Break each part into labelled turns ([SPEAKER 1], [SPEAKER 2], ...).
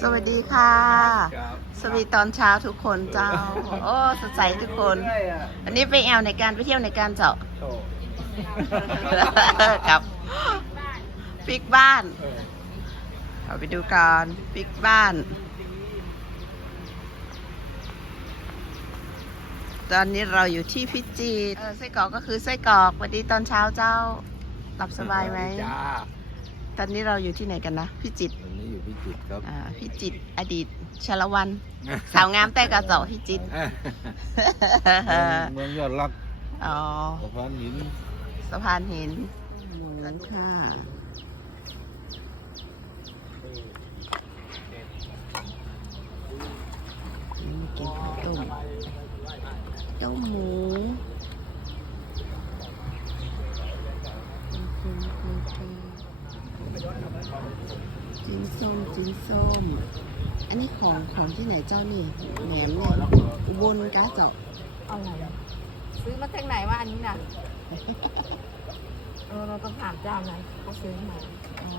[SPEAKER 1] สวัสดีค่ะสวัสดีตอนเช้าทุกคนเจ้า โอ้สดใสทุกคนวันนี้ไปแอลในการไปเที่ยวในการเจาะกับปิกบ้านเอาไปดูกันปิกบ้าน ตอนนี้เราอยู่ที่พิจิตรเออไส้กรอกก็คือไส้กรอกสวัสดีตอนเช้าเจ้า หลับสบายไหม
[SPEAKER 2] จ้า
[SPEAKER 1] ตอนนี้เราอยู่ที่ไหนกันนะพิจิตร
[SPEAKER 2] วันนี้อยู่พิจิตรครับ
[SPEAKER 1] อ่าพิจิตรอดีตชาละวัน สาวงามแต่กระเจาะพิจิตร
[SPEAKER 2] เมืองยอดรัก
[SPEAKER 1] อ๋อ
[SPEAKER 2] สะพานหิน
[SPEAKER 1] สะพานหินสันค่ะนี่มากินข้าวต้มต้มหมู จินส้ม อันนี้ของของที่ไหนเจ้านี่แหนมเนี่ยอุบลกาเจาะ
[SPEAKER 3] อะไรซื้อมาจากไหนว่าอันนี้น่ะ เออเราต้องถามเจ้านั้นเขาซื้อมา
[SPEAKER 1] อ๋อ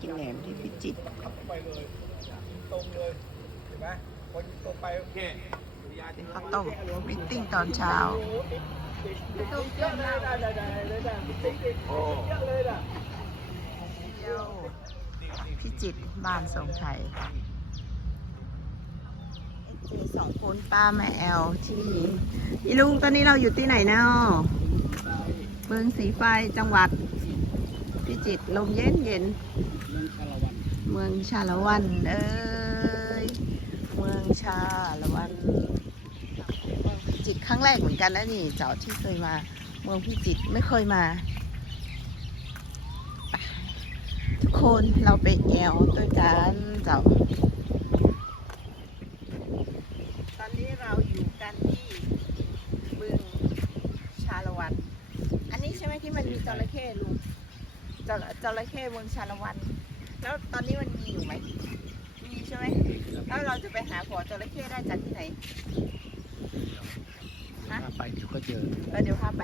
[SPEAKER 1] กินแหนมที่พิจิตร
[SPEAKER 2] ไปเลยตรงเลยเห็นไหมคนตรงไปโอเค
[SPEAKER 1] เป็นข้าวต้มมิตติ้งตอนเช้า
[SPEAKER 2] โอ้
[SPEAKER 1] เที่ยวพิจิตบ้านทรงไทยเจอสองคนป้าแม่แอลที่อีลุงตอนนี้เราอยู่ที่ไหนเนาะเมืองสีไฟจังหวัด พิจิตรลมเย็นเย็นเมืองชาละวันเอ้ยเมืองชาละวัน จิตรครั้งแรกเหมือนกันนะนี่เจ้าที่เคยมา เมืองพิจิตรไม่เคยมา ทุกคนเราไปแอวด้วยกันเจ้าตอนนี้เราอยู่กันที่บึงชาละวัน อันนี้ใช่ไหมที่มันมีจระเข้ลุงจระจระเข้เมืองชาละวัน แล้วตอนนี้มันมีอยู่ไหมมีใช่ไหมแล้วเราจะไปหาหัวจระเข้ได้จากที่ไหน ฮะ
[SPEAKER 2] ไปเดี๋ยวก็เจอ
[SPEAKER 1] เออเดี๋ยวพาไป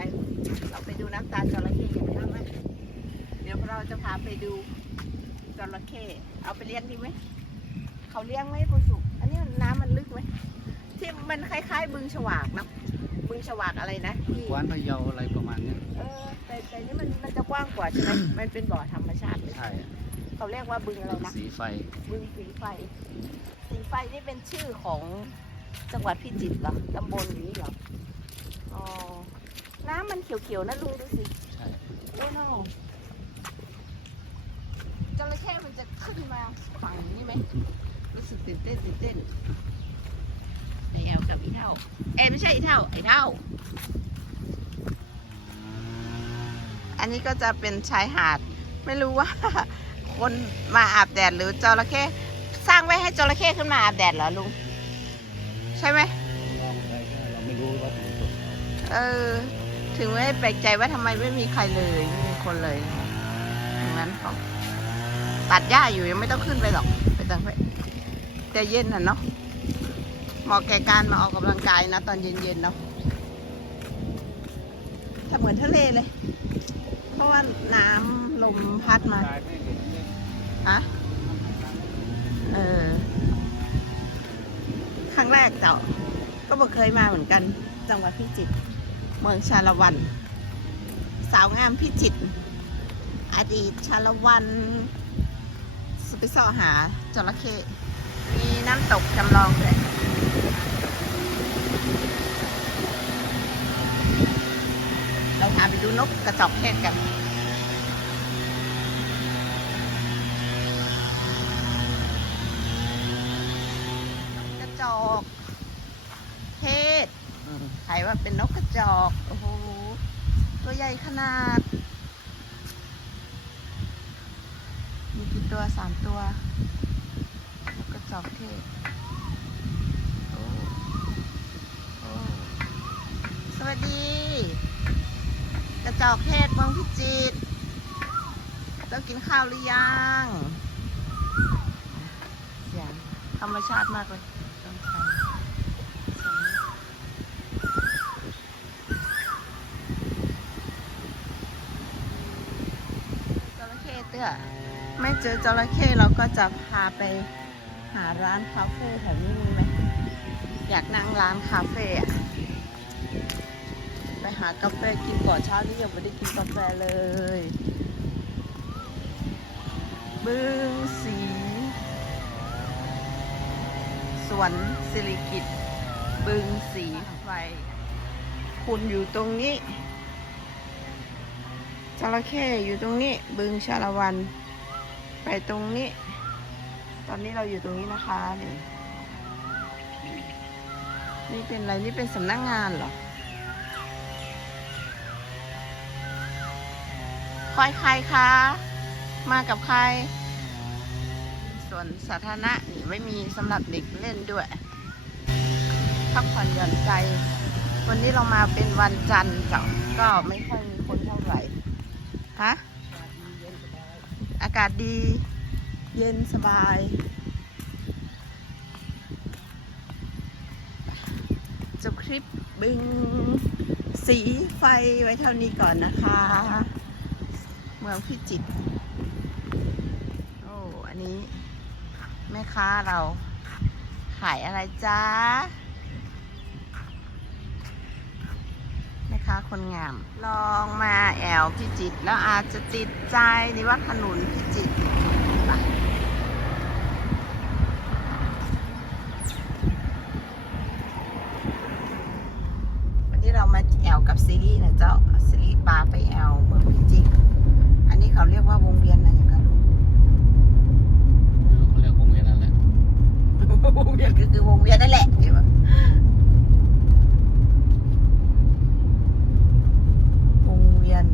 [SPEAKER 1] เราไปดูน้ำตาจระเข้กันได้ไหมเดี๋ยวเราจะพาไปดูจระเข้เอาไปเลี้ยงดีไหมเขาเลี้ยงไหมคุณสุอันนี้น้ำมันลึกไหมที่มันคล้ายๆ บึงฉวากเนอะบึงฉวากอะไรนะที่
[SPEAKER 4] กวานพะเยาอะไรประมาณเนี้ย
[SPEAKER 1] เออแต่แต่นี่มันมันจะกว้างกว่าใช่ไหม มันเป็นบ่อธรรมชาติเลย
[SPEAKER 4] ใช่อะ
[SPEAKER 1] เขาเรียกว่าบึงอะไรนะ
[SPEAKER 4] สีไฟ
[SPEAKER 1] บึงสีไฟ สีไฟนี่เป็นชื่อของ จังหวัดพิจิตรเหรอตำบลนี้เหรออ๋อน้ำมันเขียวๆนะลุงดูสิ
[SPEAKER 4] ใช่
[SPEAKER 1] โอ้โนจระเข้มันจะขึ้นมาฝั่งนี้ไหมรู้สึกตื่นเต้นตื่นเต้นไอแอลกับอีเท่าเอ้ยไม่ใช่อีเท่าไอเท่า อันนี้ก็จะเป็นชายหาด ไม่รู้ว่า คนมาอาบแดดหรือจระเข้สร้างไว้ให้จระเข้ขึ้นมาอาบแดดเหรอลุง ใช่ไหม
[SPEAKER 4] เราไม่รู้ว่า
[SPEAKER 1] เออ ถึงไม่แปลกใจว่าทำไมไม่มีใครเลยไม่มีคนเลยดังนั้นเขาตัดหญ้าอยู่ยังไม่ต้องขึ้นไปหรอกไปตังไปแต่เย็นน่ะเนาะเหมาะแก่การมาออกกำลังกายนะ ตอนเย็นๆเนาะถ้าเหมือนทะเลเลย เพราะว่าน้ำลมพัดมา
[SPEAKER 2] ตายไม่เห็นเนี่ย
[SPEAKER 1] ฮะเออ รั้งแรกเจ้า ก็บอกเคยมาเหมือนกัน จังหวัดพิจิตร เมืองชาละวัน สาวงามพิจิตร อดีตชาละวันสไปสอหาจระเข้มีน้ำตกจำลองด้วยเราพาไปดูนกกระจอกเทศกัน ใครว่าเป็นนกกระจอก โอ้โห ตัวใหญ่ขนาด มีกี่ตัวสามตัวนกกระจอกเทศโอ้โอ้สวัสดี กระจอกเทศเมืองพิจิตรต้องกินข้าวหรือยังเสียงธรรมชาติมากเลยต้นไทรื้อ ไม่เจอจระเข้เราก็จะพาไปหาร้านคาเฟ่แถวนี้มีไหมอยากนั่งร้านคาเฟ่อะไปหากาแฟกินก่อนเช้านี้ยังไม่ได้กินกาแฟเลย บึงสีสวนสิริกิตบึงสีไฟ คุณอยู่ตรงนี้ จระเข้อยู่ตรงนี้ บึงชาละวัน ไปตรงนี้ ตอนนี้เราอยู่ตรงนี้นะคะนี่นี่เป็นอะไรนี่เป็นสำนักงานเหรอคอยใครคะ มากับใคร ส่วนสาธารณะนี่ไม่มีสำหรับเด็กเล่นด้วยพักผ่อนหย่อนใจ วันนี้เรามาเป็นวันจันทร์จ้ะก็ไม่ค่อยมีคนเท่าไหร่ ฮะ อากาศดี เย็นสบาย จบคลิปบึงสีไฟไว้เท่านี้ก่อนนะคะ เมืองพิจิตร โอ้ อันนี้ แม่ค้าเราขายอะไรจ้า แม่ค้าคนงาม ลองมาแอวพิจิตรแล้วอาจจะติดใจนี่ว่าขนุนพิจิตรไปวันนี้เรามาแอวกับซีรีส์นะเจ้าซีรีส์ปลาไปแอวเมืองพิจิตรอันนี้เขาเรียกว่าวงเวียนอะไรอย่างกันลูก
[SPEAKER 4] ไม่รู้เขาเรียกวงเวียนอะไร
[SPEAKER 1] วงเวียนก็คือวงเวียนนั่นแหละใช่ปะวงเวียน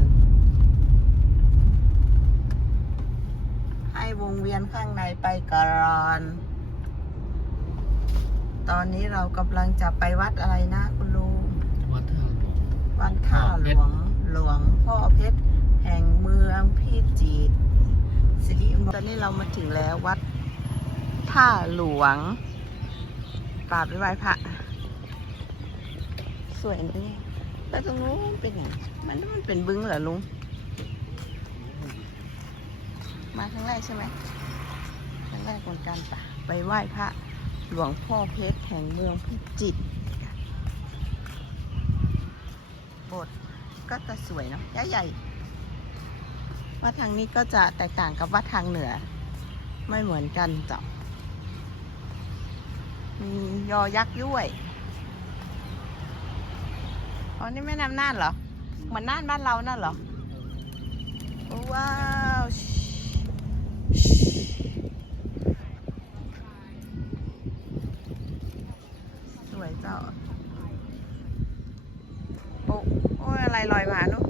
[SPEAKER 1] ให้วงเวียนข้างในไปก่อน ตอนนี้เรากำลังจะไปวัดอะไรนะคุณลุง
[SPEAKER 4] วัดท่าหลวง
[SPEAKER 1] วัดท่าหลวง หลวงพ่อเพชร แห่งเมืองพิจิตรสิริมงคลตอนนี้เรามาถึงแล้ววัดท่าหลวงกราบไปไหว้พระ สวยนะเนี่ยแล้วตรงนู้นเป็นไง มันมันเป็นบึ้งเหรอลุง มาครั้งแรกใช่ไหมครั้ง แรกเหมือนกันปะไปไหว้พระหลวงพ่อเพชรแห่งเมืองพิจิตรโบสถ์ก็จะสวยเนาะใหญ่ใหญ่วัดทางนี้ก็จะแตกต่างกับวัดทางเหนือ ไม่เหมือนกันจ้ะมียอยักษ์ด้วยอ๋อนี่แม่น้ำน่านเหรอ เหมือนน่านบ้านเรานั่นเหรอ ว้าวสวยเจ้า โอ้โอ้ยอะไร ลอยมานุก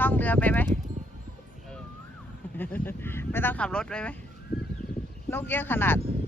[SPEAKER 1] ล่องเรือไปไหมไม่ต้องขับรถไปไหมนกเยอะขนาด
[SPEAKER 4] เ